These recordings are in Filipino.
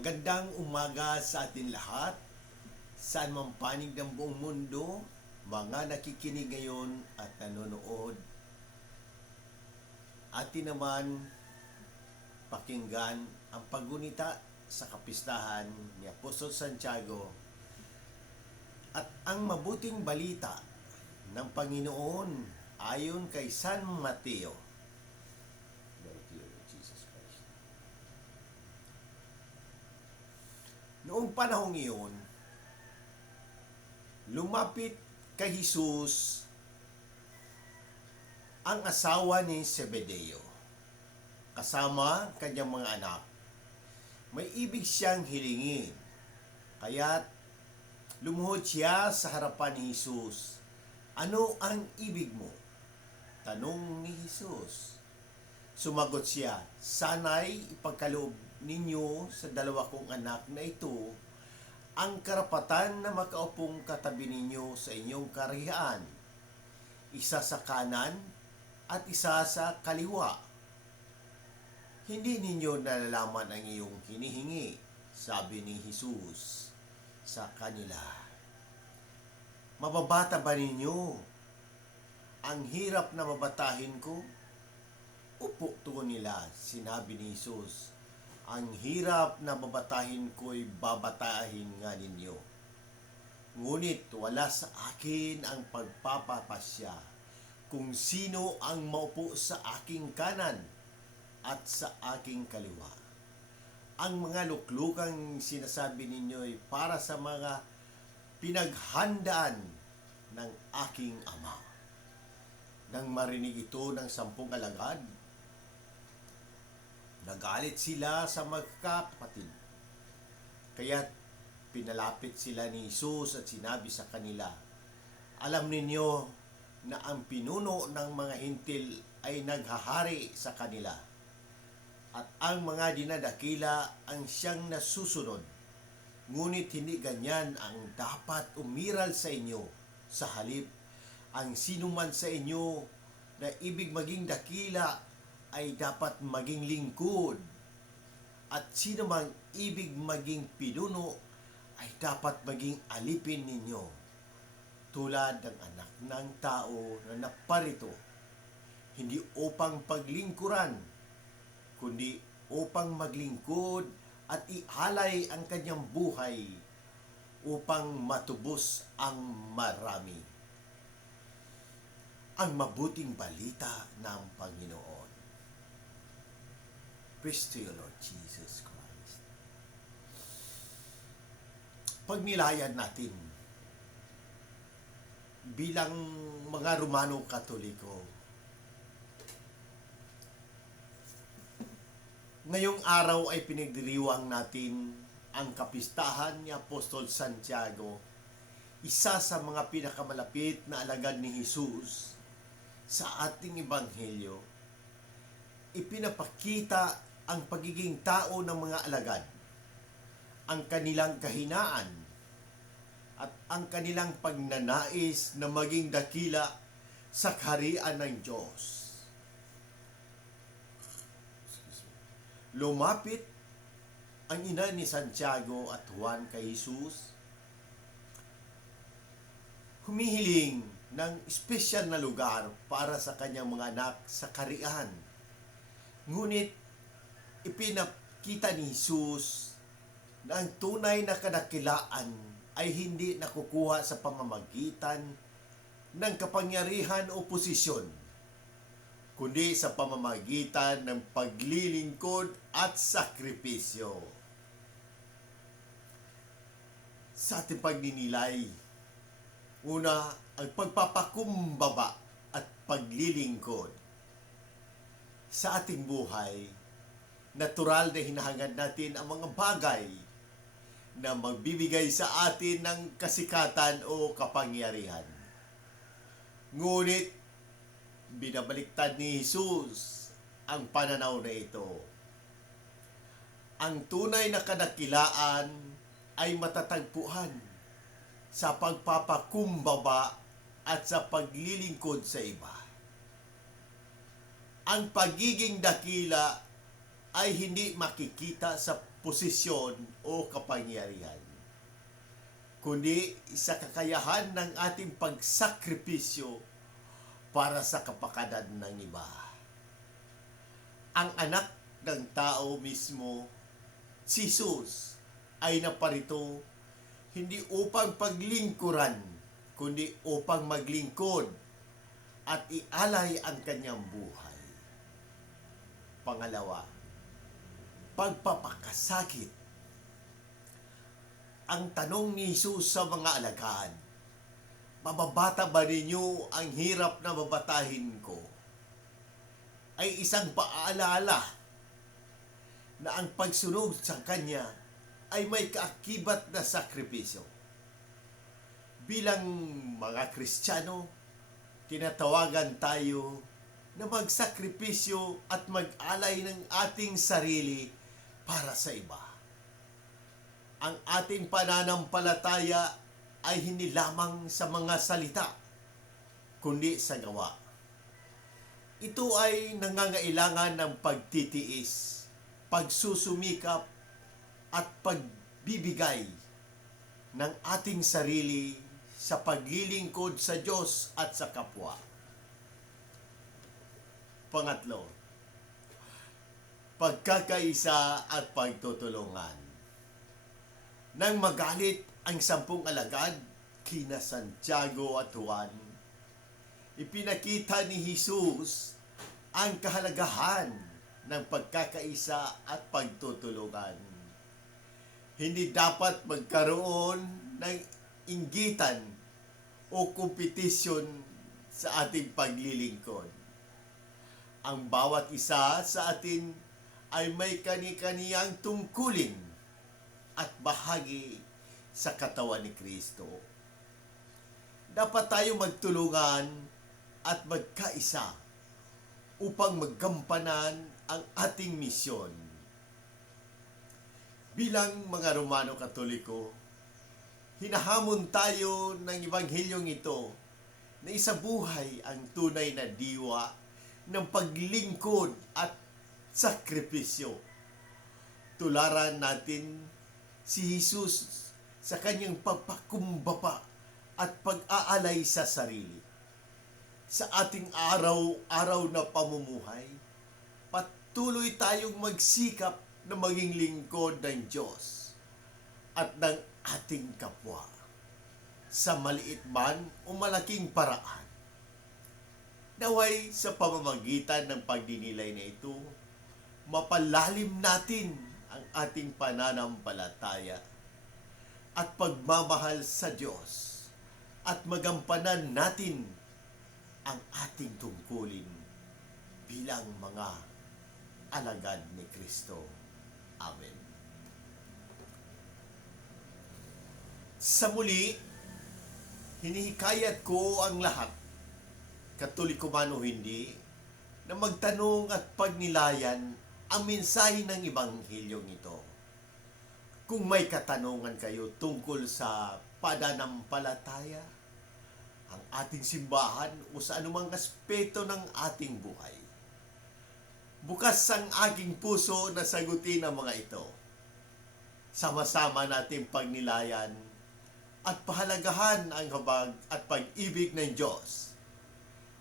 Magandang umaga sa atin lahat, saan man panig ng buong mundo, mga nakikinig ngayon at nanonood. Atin naman pakinggan ang paggunita sa kapistahan ni Apostol Santiago at ang mabuting balita ng Panginoon ayon kay San Mateo. Noong panahong iyon, lumapit kay Jesus ang asawa ni Zebedeo, kasama kanyang mga anak. May ibig siyang hilingin, kaya't lumuhod siya sa harapan ni Jesus. Ano ang ibig mo? Tanong ni Jesus. Sumagot siya, sana'y ipagkaloob ninyo sa dalawa kong anak na ito ang karapatan na makaupong katabi ninyo sa inyong karihaan, isa sa kanan at isa sa kaliwa. Hindi ninyo nalalaman ang iyong hinihingi, sabi ni Jesus sa kanila. Mababata ba ninyo ang hirap na mabatahin ko? Upo, tugon nila. Sinabi ni Jesus, ang hirap na babatahin ko'y babatahin nga ninyo. Ngunit wala sa akin ang pagpapapasya kung sino ang maupo sa aking kanan at sa aking kaliwa. Ang mga luklukang sinasabi ninyo'y para sa mga pinaghandaan ng aking Ama. Nang marinig ito ng 10 alagad, nagalit sila sa magkakapatid. Kaya't pinalapit sila ni Jesus at sinabi sa kanila, alam ninyo na ang pinuno ng mga hintil ay naghahari sa kanila, at ang mga dinadakila ang siyang nasusunod. Ngunit hindi ganyan ang dapat umiral sa inyo. Sa halip, ang sinuman sa inyo na ibig maging dakila ay dapat maging lingkod, at sino mang ibig maging pinuno ay dapat maging alipin ninyo, tulad ng anak ng tao na naparito, hindi upang paglingkuran, kundi upang maglingkod at ihalay ang kanyang buhay upang matubos ang marami. Ang mabuting balita ng Panginoon. Praise to you, Lord Jesus Christ. Pagnilayan natin bilang mga Romano Katoliko, ngayong araw ay pinagdiriwang natin ang kapistahan ni Apostol Santiago, isa sa mga pinakamalapit na alagad ni Jesus sa ating Ebanghelyo. Ipinapakita ang pagiging tao ng mga alagad, ang kanilang kahinaan, at ang kanilang pagnanais na maging dakila sa kaharian ng Diyos. Lumapit ang ina ni Santiago at Juan kay Jesus, humihiling ng espesyal na lugar para sa kanyang mga anak sa kaharian. Ngunit ipinakita ni Jesus na ang tunay na kadakilaan ay hindi nakukuha sa pamamagitan ng kapangyarihan o posisyon, kundi sa pamamagitan ng paglilingkod at sakripisyo. Sa ating pagninilay, una, ang pagpapakumbaba at paglilingkod. Sa ating buhay, natural na hinahangad natin ang mga bagay na magbibigay sa atin ng kasikatan o kapangyarihan. Ngunit, binabaliktad ni Jesus ang pananaw na ito. Ang tunay na kadakilaan ay matatagpuan sa pagpapakumbaba at sa paglilingkod sa iba. Ang pagiging dakila ay hindi makikita sa posisyon o kapangyarihan, kundi sa kakayahan ng ating pagsakripisyo para sa kapakanan ng iba. Ang anak ng tao mismo, si Jesus, ay naparito hindi upang paglingkuran, kundi upang maglingkod at ialay ang kanyang buhay. Pangalawa, pagpapakasakit. Ang tanong ni Jesus sa mga alagad, mababata ba ninyo ang hirap na babatahin ko? Ay isang paalala na ang pagsunod sa Kanya ay may kaakibat na sakripisyo. Bilang mga Kristiyano, tinatawagan tayo na magsakripisyo at mag-alay ng ating sarili para sa iba. Ang ating pananampalataya ay hindi lamang sa mga salita, kundi sa gawa. Ito ay nangangailangan ng pagtitiis, pagsusumikap, at pagbibigay ng ating sarili sa paglilingkod sa Diyos at sa kapwa. Pangatlo, pagkakaisa at pagtutulungan. Nang magalit ang 10 alagad kina Santiago at Juan, ipinakita ni Jesus ang kahalagahan ng pagkakaisa at pagtutulungan. Hindi dapat magkaroon ng inggitan o kompetisyon sa ating paglilingkod. Ang bawat isa sa atin ay may kani-kaniyang tungkulin at bahagi sa katawan ni Kristo. Dapat tayo magtulungan at magkaisa upang maggampanan ang ating misyon. Bilang mga Romano Katoliko, hinahamon tayo ng Ebanghelyong ito na isabuhay ang tunay na diwa ng paglingkod at sakripisyo. Tularan natin si Jesus sa kanyang pagpakumbaba at pag-aalay sa sarili. Sa ating araw-araw na pamumuhay, patuloy tayong magsikap na maging lingkod ng Diyos at ng ating kapwa sa maliit man o malaking paraan. Naway sa pamamagitan ng pagdinilay na ito, mapalalim natin ang ating pananampalataya at pagmamahal sa Diyos at magampanan natin ang ating tungkulin bilang mga alagad ni Kristo. Amen. Sa muli, hinihikayat ko ang lahat, Katoliko man o hindi, na magtanong at pagnilayan ang mensahe ng Ebanghelyong ito. Kung may katanungan kayo tungkol sa pananampalataya, ang ating simbahan o sa anumang aspeto ng ating buhay, bukas ang aking puso na sagutin ang mga ito. Sama-sama natin pagnilayan at pahalagahan ang habag at pag-ibig ng Diyos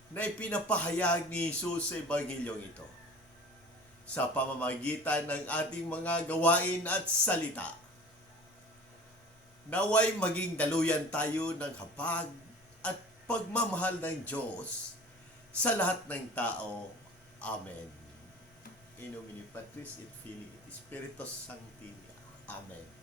na ipinapahayag ni Jesus sa Ebanghelyong ito sa pamamagitan ng ating mga gawain at salita. Naway maging daluyan tayo ng habag at pagmamahal ng Diyos sa lahat ng tao. Amen. In nomine Patris et Filii et Spiritus Sancti. Amen.